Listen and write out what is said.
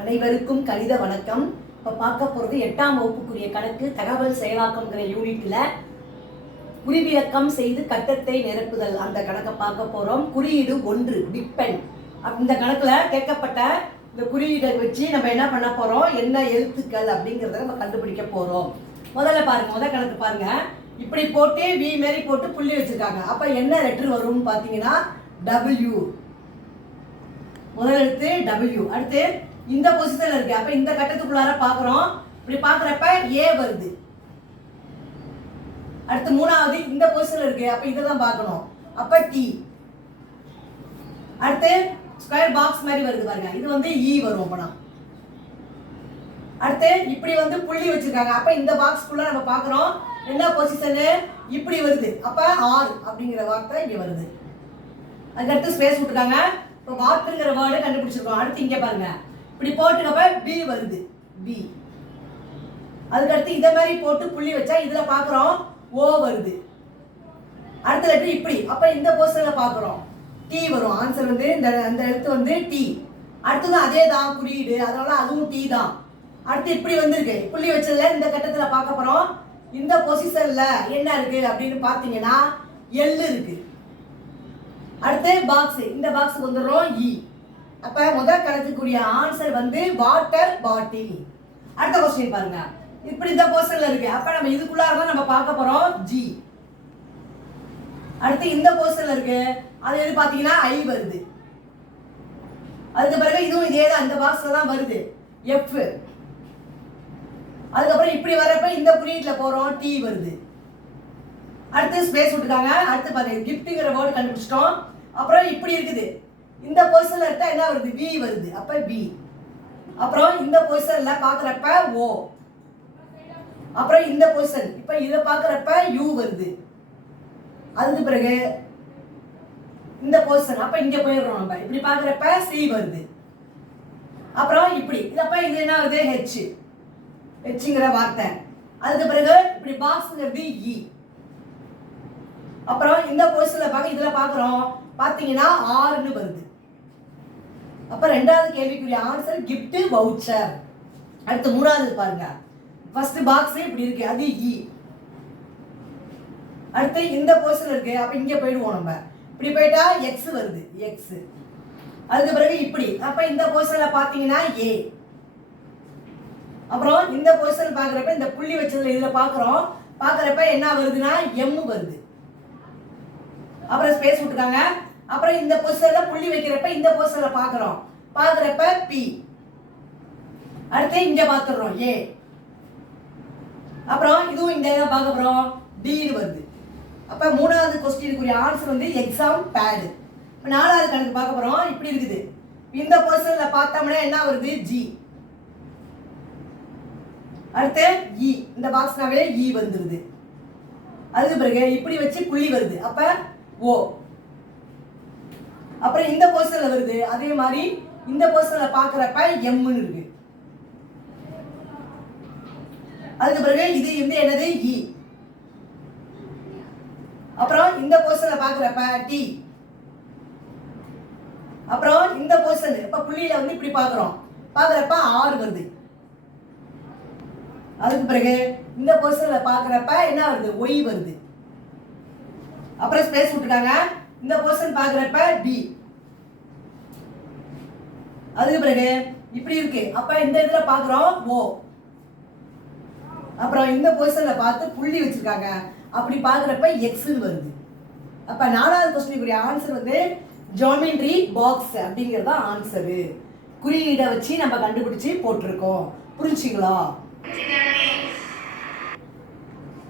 அனைவருக்கும் கணித வணக்கம். இப்போ பார்க்க போகிறது எட்டாம் வகுப்புக்குரிய கணக்கு தகவல் செயலாக்கம்ங்கிற யூனிட்டில் குறிவிலக்கம் செய்து கட்டத்தை நிரப்புதல். அந்த கணக்கை பார்க்க போகிறோம் குறியீடு ஒன்று டிப்பெண்ட் இந்த கணக்கில் கேட்கப்பட்ட இந்த குறியீடை வச்சு நம்ம என்ன பண்ண போகிறோம் என்ன எழுத்துக்கள் அப்படிங்கிறத நம்ம கண்டுபிடிக்க போகிறோம் முதல்ல பாருங்க முதல் கணக்கு பாருங்க. இப்படி போட்டு வி மாரி போட்டு புள்ளி வச்சிருக்காங்க. அப்போ என்ன லெட்ரு வரும்னு பார்த்தீங்கன்னா டபிள்யூ முதல் எழுத்து டபிள்யூ அடுத்து இந்த பொசிஷன்ல இருக்கு. அப்ப இந்த கட்டத்துக்குள்ளார பாக்குறோம். இப்படி பாக்குறப்ப ஏ வருது. அடுத்து மூணாவது இந்த பொசிஷன்ல இருக்கு. அப்ப இதை தான் பார்க்கணும். அப்ப டி அடுத்து ஸ்கொயர் பாக்ஸ் மாதிரி வருது பாருங்க. இது வந்து இ வரும் அப்பனா அடுத்து இப்படி வந்து புள்ளி வச்சிருக்காங்க. அப்ப இந்த பாக்ஸ்க்குள்ள நம்ம பாக்குறோம். என்ன பொசிஷனு இப்படி வருது. அப்ப ஆர் அப்படிங்கிற வார்த்தை இங்க வருது. அதுக்கடுத்து ஸ்பேஸ் விட்டுருக்காங்க. இப்போ வாட்டருங்கிற வேர்டு கண்டுபிடிச்சிருக்கோம். அடுத்து இங்கே பாருங்க. இப்படி போட்டுக்கப்ப பி வருது. பி அதுக்கடுத்து இதை மாதிரி போட்டு புள்ளி வச்சா இதில் பார்க்குறோம் ஓ வருது. அடுத்த லெட்டர் இப்படி. அப்போ இந்த போஸ்டர்ல பார்க்குறோம் டி வரும். ஆன்சர் வந்து இந்த அந்த எழுத்து வந்து டி அடுத்தது அதே தான் குறியீடு. அதனால அதுவும் டி தான். அடுத்து இப்படி வந்திருக்கு. புள்ளி வச்சதுல இந்த கட்டத்தில் பார்க்க போகிறோம் இந்த பொசிஷனில் என்ன இருக்கு அப்படின்னு பார்த்தீங்கன்னா எல் இருக்கு. அடுத்து பாக்ஸ் இந்த பாக்ஸுக்கு வந்துடுறோம் இ அப்ப முதல் கணக்குக்குரிய ஆன்சர் வந்து வாட்டர் பாட்டில் அடுத்த கொஸ்டின் பாருங்க. இப்படி இந்த போர்ஷன்ல இருக்கு. அப்ப நம்ம இதுக்குள்ளார தான் நம்ம பார்க்க போறோம் ஜி அடுத்து இந்த போர்ஷன்ல இருக்கு. அது எது பாத்தீங்கன்னா ஐ வருது. அதுக்கு பிறகு இதுவும் இதே தான். இந்த பாக்ஸ்ல தான் வருது. எஃப் அதுக்கப்புறம் இப்படி வரப்ப இந்த குறியீட்டுல போறோம் டி வருது. அடுத்து ஸ்பேஸ் விட்டுட்டாங்க அடுத்து பாருங்க கிஃப்ட்டுங்கிற வேர்டு கண்டுபிடிச்சிட்டோம். அப்புறம் இப்படி இருக்குது. இந்த பொசிஷன்ல எடுத்தா என்ன வருது? பி வருது. அப்ப பி அப்புறம் இந்த பொசிஷன்ல பாக்குறப்ப ஓ அப்புறம் இந்த பொசிஷன் இப்ப இத பாக்குறப்ப யூ வருது. அதுக்கு பிறகு இந்த பொசிஷன் அப்ப இங்க போயிடுறோம் நம்ம. இப்படி பாக்குறப்ப சி வருது. அப்புறம் இப்படி. இதப்ப இது என்ன வருது? ஹெச் ஹெச்ங்கிற வார்த்தை. அதுக்கு பிறகு இப்படி பாக்ஸ்ங்கிறது இ e. அப்புறம் இந்த பொசிஷன்ல பார்க்க இதுல பாக்குறோம். பார்த்தீங்கன்னா ஆறுன்னு வருது. அப்போ ரெண்டாவது கேள்விக்குரிய ஆன்சர் கிஃப்ட் வவுச்சர் அடுத்து மூணாவது பாருங்க. ஃபர்ஸ்ட் பாக்ஸ் இப்படி இருக்கு அது இ அடுத்து இந்த போர்ஷன் இருக்கு அப்ப இங்க போயிடுவோம் நம்ம. இப்படி போயிட்டா எக்ஸ் வருது எக்ஸ் அதுக்கு பிறகு இப்படி. அப்ப இந்த போர்ஷனில் பாத்தீங்கன்னா ஏ அப்புறம் இந்த பொசிஷன் பாக்குறப்ப இந்த புள்ளி வச்சதுல இதுல பாக்குறோம். பாக்குறப்ப என்ன வருதுன்னா எம் வருது. அப்புறம் ஸ்பேஸ் விட்டுருக்காங்க அப்புறம் இந்த பொசிஷன்ல புள்ளி வைக்கிறப்ப இந்த பொசிஷன்ல பாக்குறோம் பாக்குறப்ப பி அடுத்து இங்க பாத்துறோம் ஏ அப்புறம் இதுவும் இந்த இதை பார்க்க போறோம். டின்னு வருது. அப்ப மூணாவது கொஸ்டினுக்குரிய ஆன்சர் வந்து எக்ஸாம் பேடு இப்போ நாலாவது கணக்கு பார்க்க போறோம். இப்படி இருக்குது. இந்த பொசிஷன்ல பார்த்தோம்னா என்ன வருது? ஜி அடுத்து இ இந்த பாக்ஸ்னாவே இ e வந்துருது. அதுக்கு பிறகு இப்படி வச்சு புள்ளி வருது. அப்ப ஓ அப்புறம் இந்த பர்சன்ல வருது. அதே மாதிரி இந்த பர்சன்ல பாக்குறப்ப எம்னு இருக்கு. அதுக்கு பிறகு இது வந்து என்னது? இ அப்புறம் இந்த பர்சன்ல பாக்குறப்ப டி அப்புறம் இந்த பர்சன் இப்ப புள்ளியில வந்து இப்படி பாக்குறோம் பாக்குறப்ப ஆறு வருது. அதுக்கு பிறகு இந்த பர்சன்ல பாக்குறப்ப என்ன வருது? ஒய் வருது. அப்புறம் ஸ்பேஸ் விட்டுட்டாங்க இந்த போர்ஷன் பாக்குறப்ப டி அதுக்கு பிறகு இப்படி இருக்கு. அப்ப இந்த இதுல பாக்குறோம் ஓ அப்புறம் இந்த பொசிஷன்ல பார்த்து புள்ளி வச்சிருக்காங்க. அப்படி பாக்குறப்ப எக்ஸ்னு வருது. அப்ப நாலாவது கொஸ்டினுக்குரிய ஆன்சர் வந்து ஜாமெண்ட்ரி பாக்ஸ் அப்படிங்கிறது தான் ஆன்சரு குறியீடை வச்சு நம்ம கண்டுபிடிச்சு போட்டிருக்கோம். புரிஞ்சுங்களா?